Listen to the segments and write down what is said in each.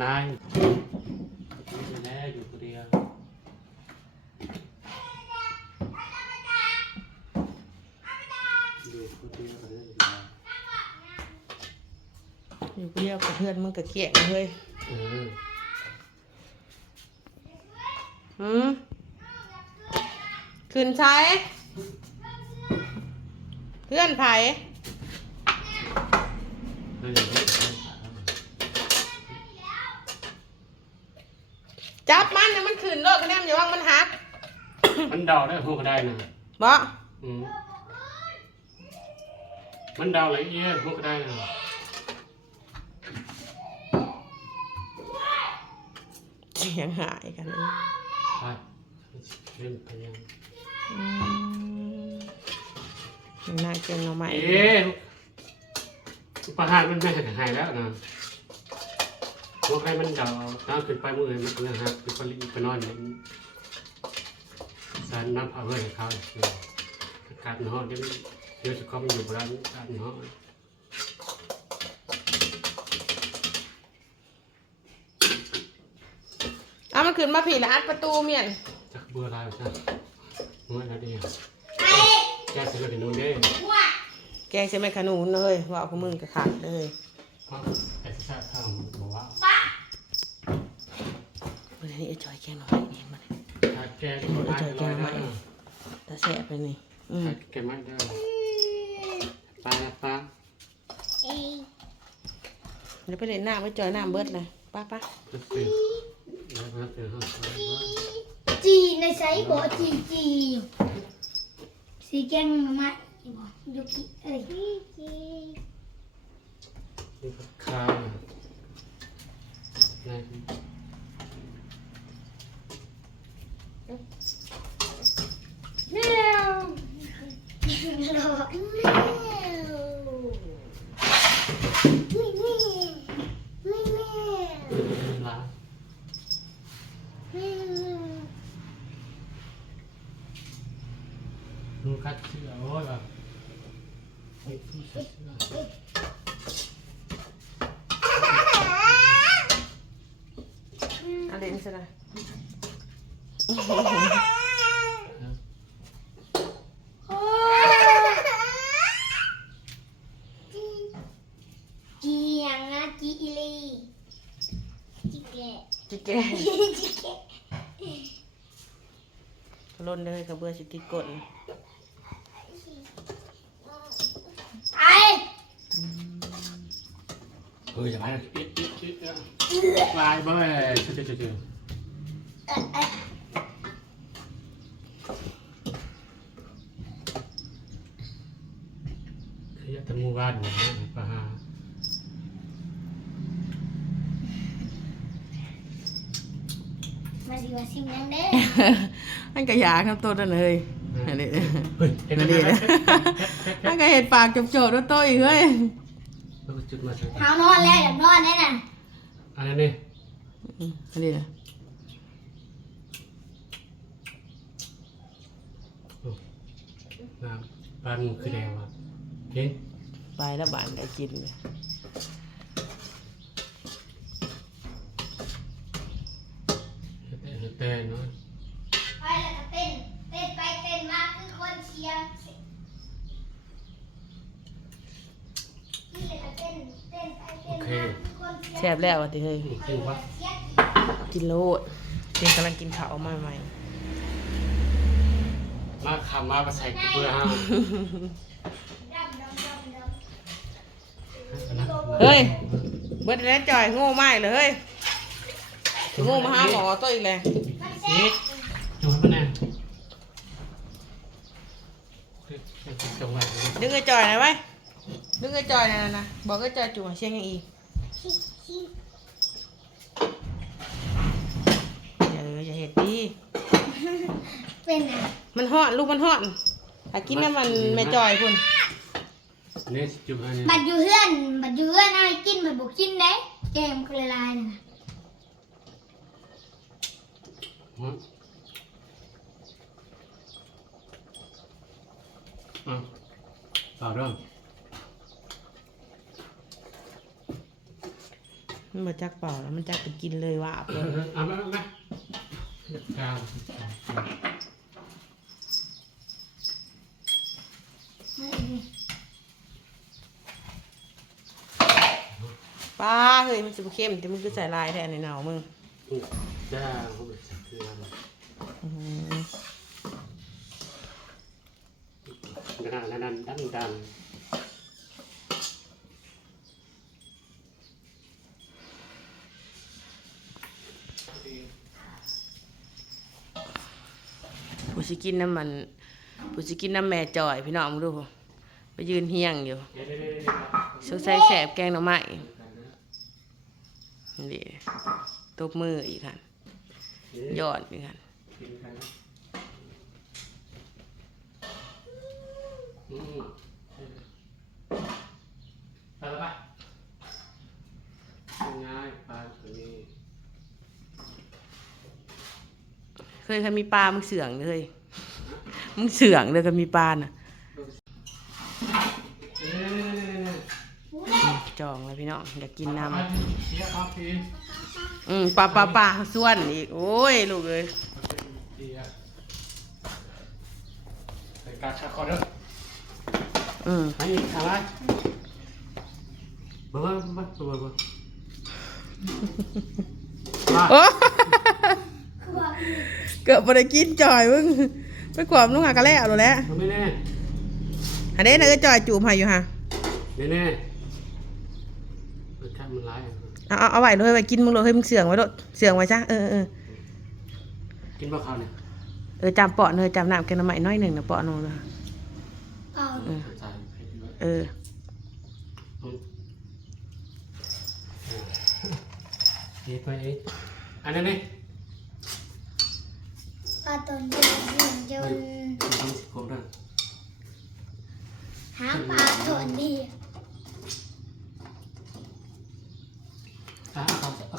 นายแน่อยู่คนเดียวอยู่คนเดียวเลยอยู่เดียวกับเพื่อนมึงกับเกี้ยงเลยขึ้นใช้เพื่อนไผ่จับมันเนี่ยมันขึ้นโลกคะแนนอย่าว่างมันหักมันเดาได้หัวก็ได้นะบ่มันเดาอะไรเอี้ยหัวก็ได้นะเสียงหายกันเลยไปเล่นพยังน่าเก่งเอาใหม่ประหารมันไม่หายแล้วนะหัวใครมันเดาน้ำขึ้นไปมือมันนะฮะคือคนไปนอนเนี่ยสารน้ำเผาเพื่อนเขาอากาศร้อนเดี๋ยวจะเข้าไปอยู่ร้านอากาศร้อนมันขึ้นมาผีแล้วอัดประตูเมียนจะเบื่ออะไรใช่เมื่อนาทีแกจะไปนู่นได้แกงใช่ไหมขนุนเลยว่าเอาของมึงกระขาดเลยไอ้ที่ชาข้าวบอกว่าวันนี้ไอ้จอยแกงหน่อยนี่มันแกไอ้จอยแกงใหม่ตาแสบไปนี่แกไม่ได้ปลาเดี๋ยวไปเล่นน้ำไปจอยน้ำเบิดเลยป้าจีในไซส์บ่จีสีแกงมาอยู่ที่จีนี่ข้าวนี่เร็วรอดูคัดเชือกโอ้ยแบบนี่ผู้เชือกอะไรนี่สินะจียังนะจีอีลีจีแกล้นเลยกับเบื่อสิติกดอย่าไปลายบ่อยเจอขยันทำงูบ้านนะปะฮะมาสิว่าซิมยังเด้อันกระยาครับตัวนั่นเลยอันนี้นั่นดีเลยอันกระเห็ดปากจบๆตัวอีกเฮ้ยเท้านอนแล้วอยากนอนแน่น่ะอะไรนี่อันนี้นะน้ำปลาหมึกคือแดงวะเห็นไปแล้วบ้านได้กินเลยแต่เนาะไปแล้วก็เต้นไปเต้นมาคือคนเชียร์นี่เลยก็เต้นไปเต้นมาคือคนเชียร์แซ่บแล้วอ่ะติเฮ้ยกินวะกินโลดกำลังกินข้าวใหม่มาคำมาใส่เปลือกเฮ้ยเบิดแล้วจ่อยโง่ไม่เลยโง่มาหาหมอตัวอีกเลยนี่ดูให้มันแน่ดึงไอ้จ่อยหน่อยไว้ดึงไอ้จ่อยหน่อยนะบอกไอ้จ่อยจุ่มเชียงยังอีอย่าเห็ดดีเป็นไงมันห่อนลูกมันห่อนถ้ากินน้ำมันแม่จ่อยคุณบัดอยู่เฮือนเอาไปกินบัดบุกกินได้แกมกระลายน่ะต่อเรื่อง มันมาจักเปล่าแล้วมันจักไปกินเลยว่าบเลย เอามกลาง ป้าเฮ้ยมันจะเข้มแต่มึงก็ใส่ลายแทนในหนาวมึง จ้าเขาเป็นสักเกลือนั่นดันผู้สิกินน้ำมันผู้สิกินน้ำแม่จ่อยพี่น้องมึงดูไปยืนเฮียงอยู่สงสัยแสบแกงหน่อไม้นี่ตบมืออีกค่ะยอดอีกค่ะ ไปแล้วปะง่ายปลาตัวนี้ เคยมีปลามึงเสืองเลยมึงเสืองเลยก็มีปลาน่ะจองเลยพี่น้องอยากกินน้ำปลาส่วนอีกโอ้ยลูกเลย ใส่กาชาคอเด้อให้ทำไรบ้าโอ้เกิดบ่ได้กินจ่อยมึงไปขวบลุงหากะแล้วเอาแล้ว ไม่แน่ อันนี้น่ะจ่อยจูบให้อยู่ฮะ แน่รสชาติมันร้าย เอาไว้เลยไว้กินมึงเลยเฮ้ยมึงเสืองไว้ด้วยเสืองไว้ซะกินบะข้าวเนี่ยจำเปาะเลยจำน้ำแกงน้ำใหม่น้อยหนึ่งนะเปาะนงนะไปอันนั้นนี่ ปลาตนเดินจน ต้องสิบคมด้วย หาปลาตัวดี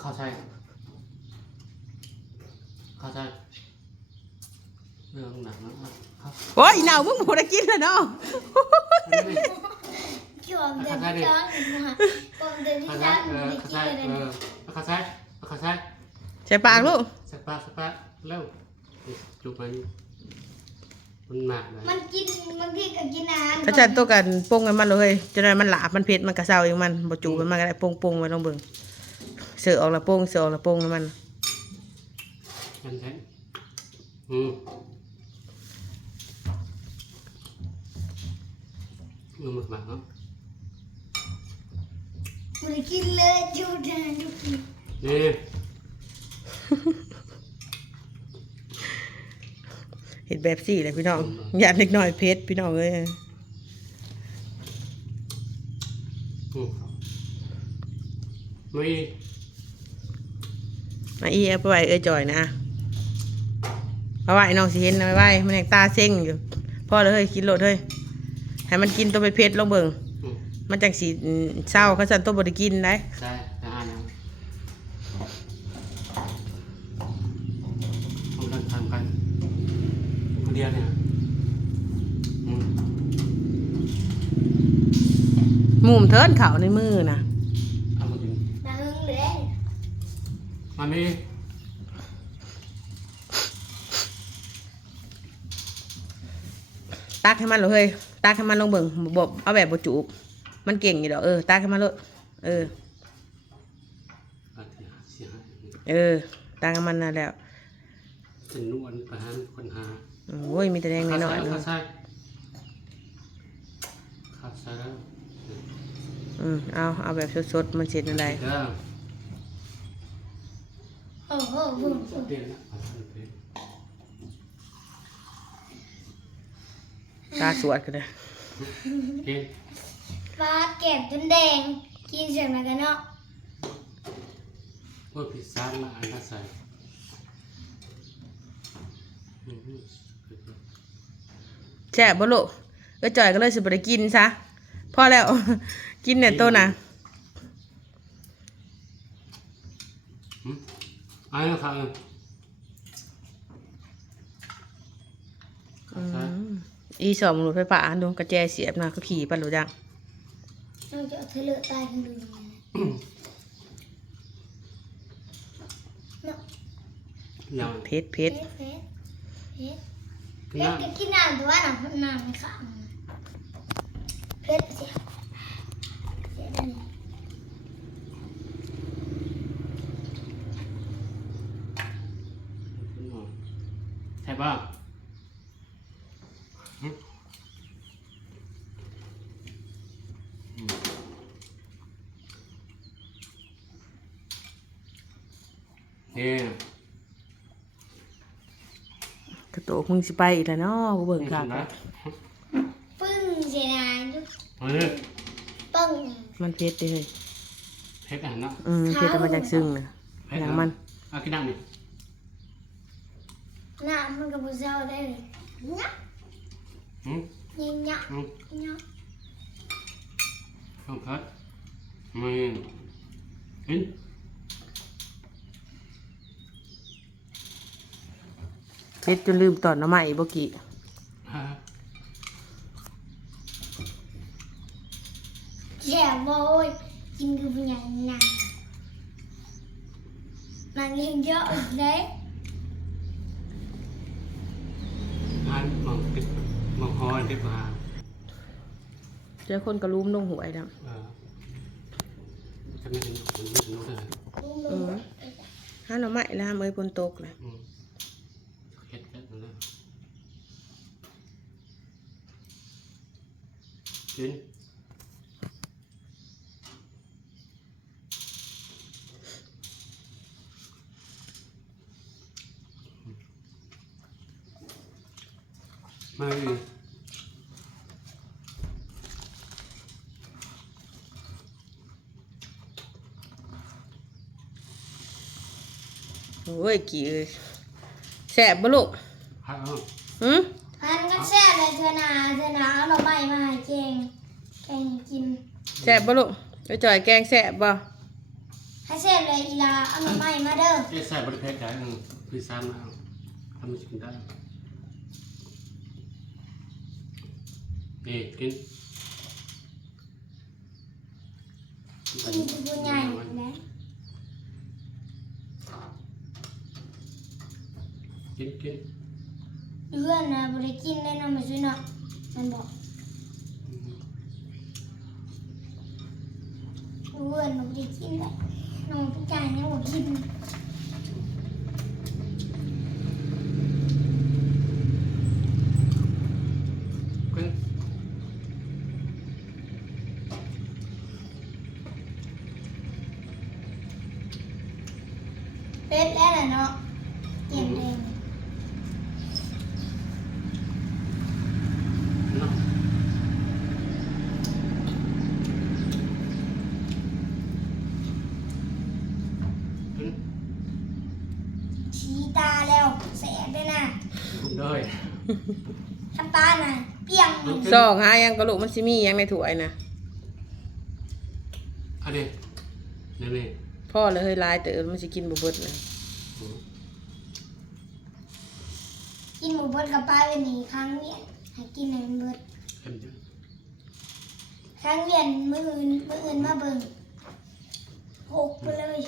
ข้าวใส่เรื่องหนักนะครับ โอ้ยหนาวมึงหมดได้กินแล้วเนาะ ช่วงเดินจ้อนมาช่วงเดินที่จ้อนไม่กินเลย ข้าวใส่ ใส่ปากลูก สักปะเร็วจุกมันหนักเลย มันกินบางทีก็กินอาหาร ถ้าจัดตัวกันปงกันมันเลยจนมันหลาบมันเผ็ดมันกระเซาอย่างมันบ่จูมันก็ได้ปงไว้ลองเบิ่งเสือออกละปงแล้วมัน กันแท้หมึกหมักเนาะ ไม่กินเลยจูดาดูกิน นี่ เห็ดแบบสี่เลยพี่น้องอยากเล็กน้อยเผ็ดพี่น้องเอ้ย มาอีเอาไปไว้จ่อยนะเอาไว้น้องสิเห็นเอาไว้มันยังตาเซ็งอยู่พ่อเลยเฮ้ยกินโลดเฮ้ยให้มันกินตัวเผ็ดลองเบิ่งมันจังสีเศร้าเขาสั่นตัวบ่ได้กินได้ ใช่ทหารนะผมทำกันคนเดียวเนี่ย มุมเทินเขาในมือนะ เอามากิน ตาหึงเลย อันนี้ ตักให้มันเลยตักให้มันลงเบิ่งบ่เอาแบบบ่จูบมันเก่งอยู่ดอกตักให้มันเลยตักให้มันนั่นแล้ว เป็นนวลประหารคนหา โอ้ยมีแต่แดงน้อยๆ ข้าวใส่แล้ว เอาแบบสดๆมันเสร็จอะไร โอ้โห เด่นนะ ตาสวดกันเลย ปลาแก้มจนแดงกินเสียงอะไรกันเนาะ พวกพิซซ่ามาอันละใส่ แช่บบ่ลูกจ่อยก็เลยสิบ่ได้กินซะพอแล้วกินเนี่ยตัวน่ะ อันนี้ครับอีสองรถไฟฟ้าดูกระแจเสียบนะก็ขี่ไปหรือยัง เราจะเอาเธอเลือดตายกันดู ยัง เพชร เพชรก็กินน้ำแต่ว่าน้ำไม่ข้างเพชรเสียได้ ใช่ป่ะนี่ กระโตกมึงสิไปอีกแล้วเนาะกูเบิ่งคัก นะ ปึ้งเสียนะยุบ เฮ้ย ปึ้ง มันเพชรเด้เฮ้ย เพชรอ่ะเนาะ เพชรเอามาจากซึ่งนะอย่างมัน เอากินน้ำดิ น้ำมันกับผู้เจ้าได้เลยเนี่ย อืม ยิงเนี่ย อืม เนี่ย ต้องพัดไม่กิน เพชรจนลืมตอนน้ำใหม่บ่กี่ ฮะ แย่โว้ยกินคือเป็นอย่างนั้นนางยิงเยอะอีกเลย งานมองติดมองฮอนติดมา เจอคนกระลุมลงหัวไอ้ด จะไม่เห็นมันไม่เห็นเลย ำห้าหน่อไม้แล้วห้ามเอ้ยบนโต๊ะเลย เฮ็ดนั่นแหละกินไม่ โอ้ยกี่เอ้ยแสบบ่ลูก ฮะ หืม พันก็แช่เลยเธอนาเอาหน่อไม้มาให้แกงกิน แสบบ่ลูกไอ้จ่อยแกงแสบบ่ ให้แช่เลยอีลาเอาหน่อไม้มาเด้อ เจ๊ใส่บริเพชรได้คือซ้ำแล้วทำมันกินได้นี่กิน กินตัวใหญ่นะ กิน เพื่อนนะบริกินได้นอนมาช่วยเนาะมันบอกเพื่อนหนูบริกินได้นอนผู้ชายเนี่ยบอกกิน กิน เป็ดแล้วน่ะเนาะเก็บเอง เนาะ กิน ชี้ตาแล้วแสบด้วยนะ กินเลย ถ้าปลาน่ะเปี้ยงเลย ซองหายังกระลูกมันสิมียังในถ้วยนะ อันนี้นี่ พ่อเลยเฮ้ยลายเต๋อมันสิกินบ่เบิดเลย กินหมูบดกับปลาเป็นนี่ครั้งเวียนให้กินในมันเบิด เค็มจัง ครั้งเวียนมื้ออื่นมาเบิ่งหกไปเลย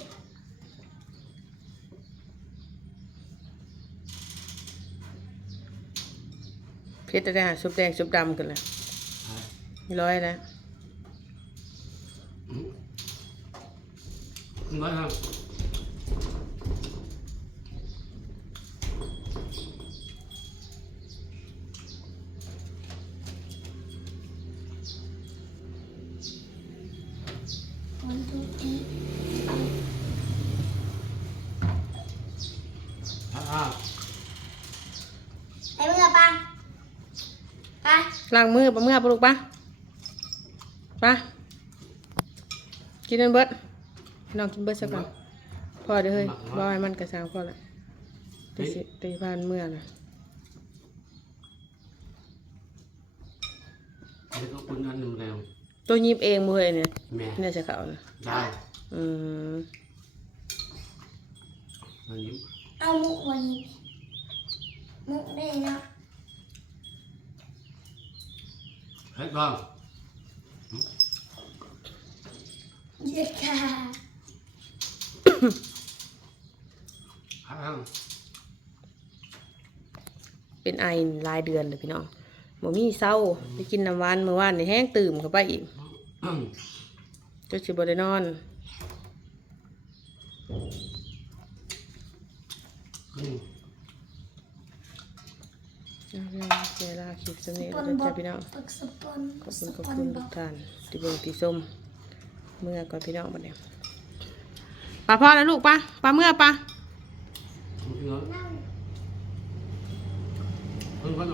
เพชรจะได้หาซุปแดงซุปดำกันเลยร้อยแล้ว ร้อยครับ วันทุกที ไอ้มึงอะปะปะ ล้างมือปะเมื่อปะลูกปะปะกินนั่นเบิดน้องกินเบิดสักก่อนพอเด้อเฮ้ยบ่ให้มันกระซังพอละตีพานเมื่อน่ะ เดี๋ยวก็คุณอันหนึ่งแล้ว ตัวยิบเองมือเฮ้ยเนี่ย แม่ เนี่ยจะเขานะ ได้ อืม อันนี้ เอามุกวันนี้มุกได้เนาะ เฮ็ดบ้าง เยอะค่ะ ฮะ เป็นไอหลายเดือนเลยพี่น้องบ่มีเศร้าไปกินน้ำหวานเมื่อวานนี่แห้งตื่มเข้าไปอีกจนสิบ่ได้นอนเวลาคลิปสนิท ปน แล้ว บ จ้า อก พี่น้อง ปักสปอน ขอบคุณทุกท่านที่เบิ่งที่ส้มเมื่อก่อนพี่น้องบัดนี้ป้าพ่อแล้วลูกป้าเมื่อป้า เพิ่งก็